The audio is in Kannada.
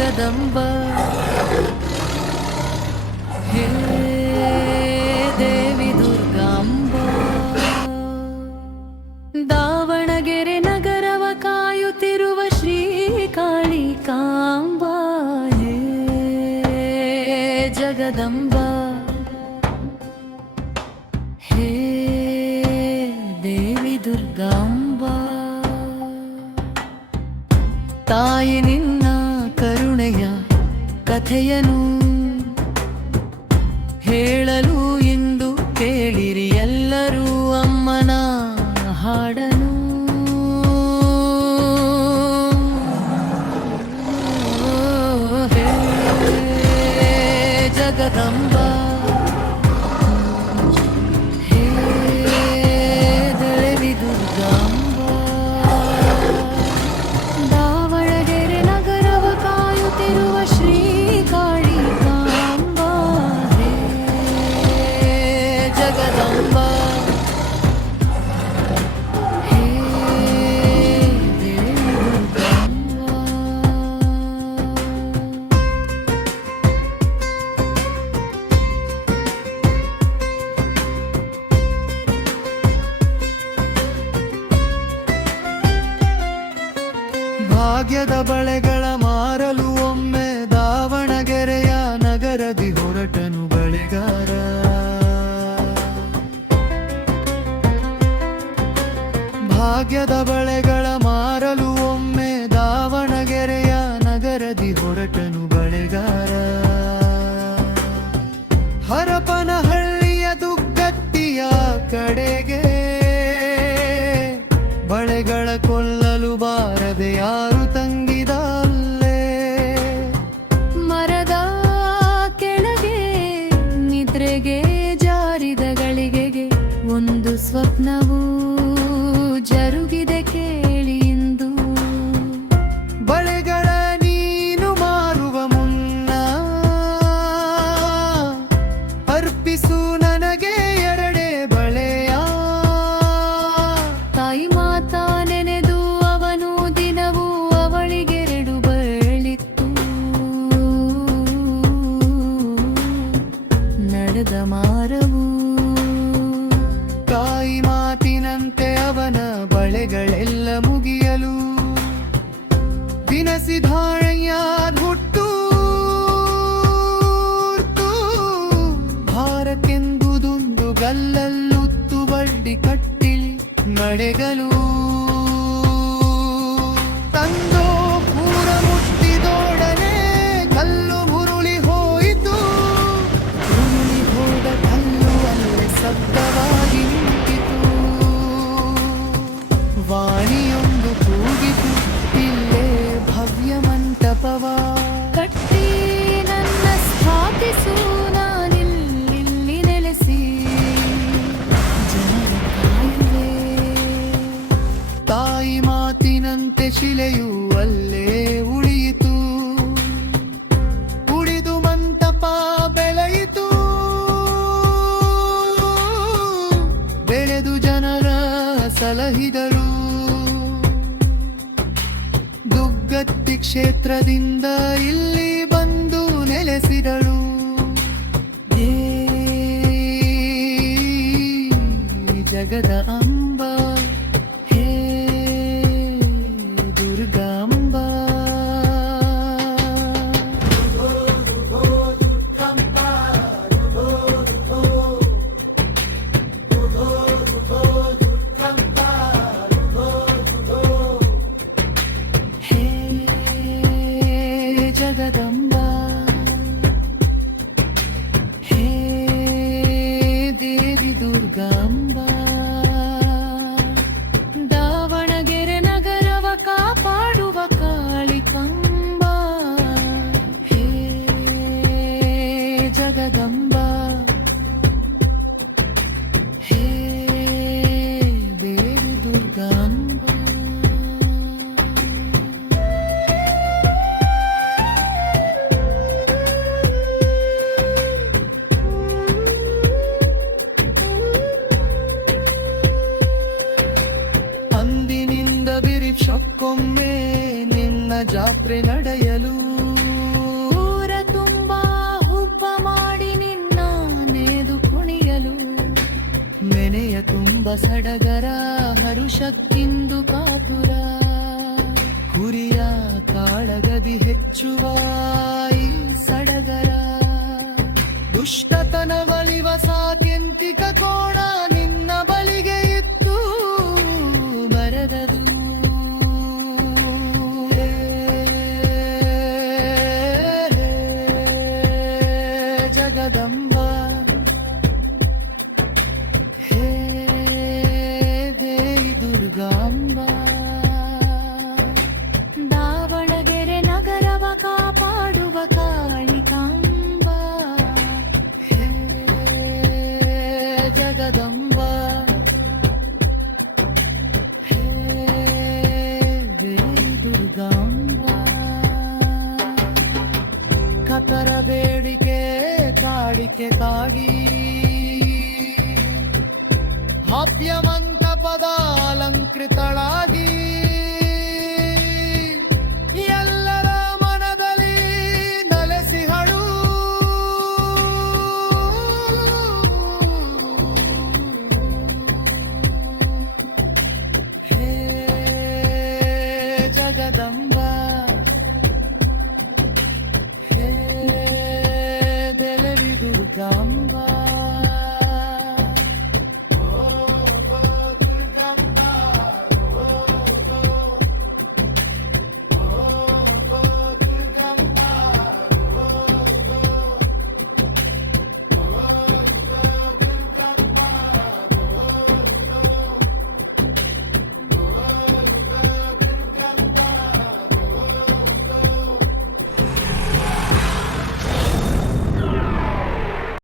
ಜಗದಂಬ ಹೇ ದೇವಿ ದುರ್ಗಾಂಬ ದಾವಣಗೆರೆ ನಗರವ ಕಾಯುತ್ತಿರುವ ಶ್ರೀ ಕಾಳಿಕಾಂಬ ಹೇ ಜಗದಂಬ ಹೇ ದೇವಿ ದುರ್ಗಾಂಬ ತಾಯಿ ನಿನ್ನ ಕರುಣೆಯ ಕಥೆಯನು ಹೇಳಲು ಇಂದು ಕೇಳಿರಿ ಎಲ್ಲರೂ ಅಮ್ಮನ ಹಾಡನು ಹೇ ಜಗದಂಬ ಹೇ ದೇವಿ ದುರ್ಗಾಂಬ ದಾವಣಗೆರೆ ನಗರವ ಕಾಯುತ್ತಿರುವ ಶ್ರೀ ಕಾಳಿಕಾಂಬ ಹೇ ಜಗದಂಬ ಹೇ ದೇವಿ ದುರ್ಗಾಂಬ ಭಾಗ್ಯದ ಬಳೆಗಳ ಮಾರಲು ಒಮ್ಮೆ ದಾವಣಗೆರೆಯ ನಗರದಿ ಹೊರಟನು ಬಳೆಗಾರ ಭಾಗ್ಯದ ಬಳೆಗಳ ಮಾರಲು ಒಮ್ಮೆ ದಾವಣಗೆರೆಯ ನಗರದಿ ಹೊರಟನು ಬಳೆಗಾರ ಹರಪನಹಳ್ಳಿಯ ದುಗ್ಗಟ್ಟಿಯ ಕಡೆಗೆ ಬಳೆಗಳ ಕೊಲ್ಲಲು ಬಾರದೆ ಯಾರು ತಂಗಿದ ಅಲ್ಲೇ ಮರದ ಕೆಳಗೆ ನಿದ್ರೆಗೆ ಜಾರಿದ ಗಳಿಗೆಗೆ ಒಂದು ಸ್ವಪ್ನವೂ ಜರುಗಿದೆ ಕೇಳಿ ಇಂದು ಬಳೆಗಳ ನೀನು ಮಾರುವ ಮುನ್ನ ಅರ್ಪಿಸು ನನಗೆ ಎರಡೇ ಬಳೆಯ ತಾಯಿ ಮಾತಾ ನೆನೆದು ಅವನು ದಿನವೂ ಅವಳಿಗೆರಡು ಬಳಿತ್ತು ನಡೆದ ಮಾರವು ತಾಯಿ ಮಾತಿನಂತೆ ಅವನ ಬಳೆಗಳೆಲ್ಲ ಮುಗಿಯಲು ದಿನಸಿಧಾರಯ್ಯ ಹುಟ್ಟು ಭಾರಕ್ಕೆಂಬುದೊಂದು ಗಲ್ಲಲ್ಲುತ್ತು ಬಡ್ಡಿ ಕಟ್ಟಿಲಿ ನಡೆಗಲು ತಂದೋ ಪೂರ ಮುಟ್ಟಿದೋಡನೆ ಕಲ್ಲು ಮುರುಳಿ ಹೋಯಿತು ಮುರುಳಿ ಹೋದ ಕಲ್ಲು ಅಲ್ಲೇ ಶಬ್ದವಾಗಿ ನಿಂತಿತು ವಾಣಿಯೊಂದು ಕೂಗಿತು ಇಲ್ಲೇ ಭವ್ಯ ಮಂಟಪವ ಕಟ್ಟಿ ನನ್ನ ಸ್ಥಾಪಿಸು ನಾನಿಲ್ಲಿ ನೆಲೆಸಿ ಜನರ ಕಾಯುವೆ ತಾಯಿ ಮಾತಿನಂತೆ ಶಿಲೆಯು ಅಲ್ಲೇ ಉಳಿಯಿತು ಉಳಿದು ಮಂಟಪ ಬೆಳೆಯಿತು ಬೆಳೆದು ಜನರ ಸಲಹಿದರು ದುಗ್ಗತ್ತಿ ಕ್ಷೇತ್ರದಿಂದ ಇಲ್ಲಿ ಬಂದು ನೆಲೆಸಿದಳು ಹೇ ಜಗದ ಅಂಬ ಹೇ ದುರ್ಗಾಂಬ ಹೇ ಜಗದಂಬ ಹೇ ದೇವಿ ದುರ್ಗಾಂಬ ದಾವಣಗೆರೆ ನಗರವ ಕಾಪಾಡುವ ಕಾಳಿಕಾಂಬ ಹೇ ಜಗದಂಬ ಹೇ ದೇವಿ ದುರ್ಗಾಂಬ ಅಂದಿನಿಂದ ಬಿರಿಶಕ್ಕೊಮ್ಮೆ ನಿನ್ನ ಜಾತ್ರೆ ನಡೆಯಲು ತೆನೆಯ ತುಂಬ ಸಡಗರ ಹರುಷಕ್ಕಿಂದು ಕಾತುರ ಹುರಿಯ ಕಾಳಗದಿ ಹೆಚ್ಚುವ ಈ ಸಡಗರ ದುಷ್ಟತನ ಬಲಿವ ಸಾತ್ಯಂತಿಕ ಕೋಣ ನಿನ್ನ ಬಳಿಗೆ ಇತ್ತು ಬರದದು ಜಗದಂಬ ಹೇ ದೇವಿ ದುರ್ಗಾಂಬ ದಾವಣಗೆರೆ ನಗರವ ಕಾಪಾಡುವ ಕಾಳಿಕಾಂಬ ಹೇ ಜಗದಂಬ ಹೇ ದೇವಿ ದುರ್ಗಾಂಬ ಕತರ ಬೇಡಿಕೆ ಕಾಡಿಕೆ ಕಾಡಿ ಹಾಪ್ಯಮ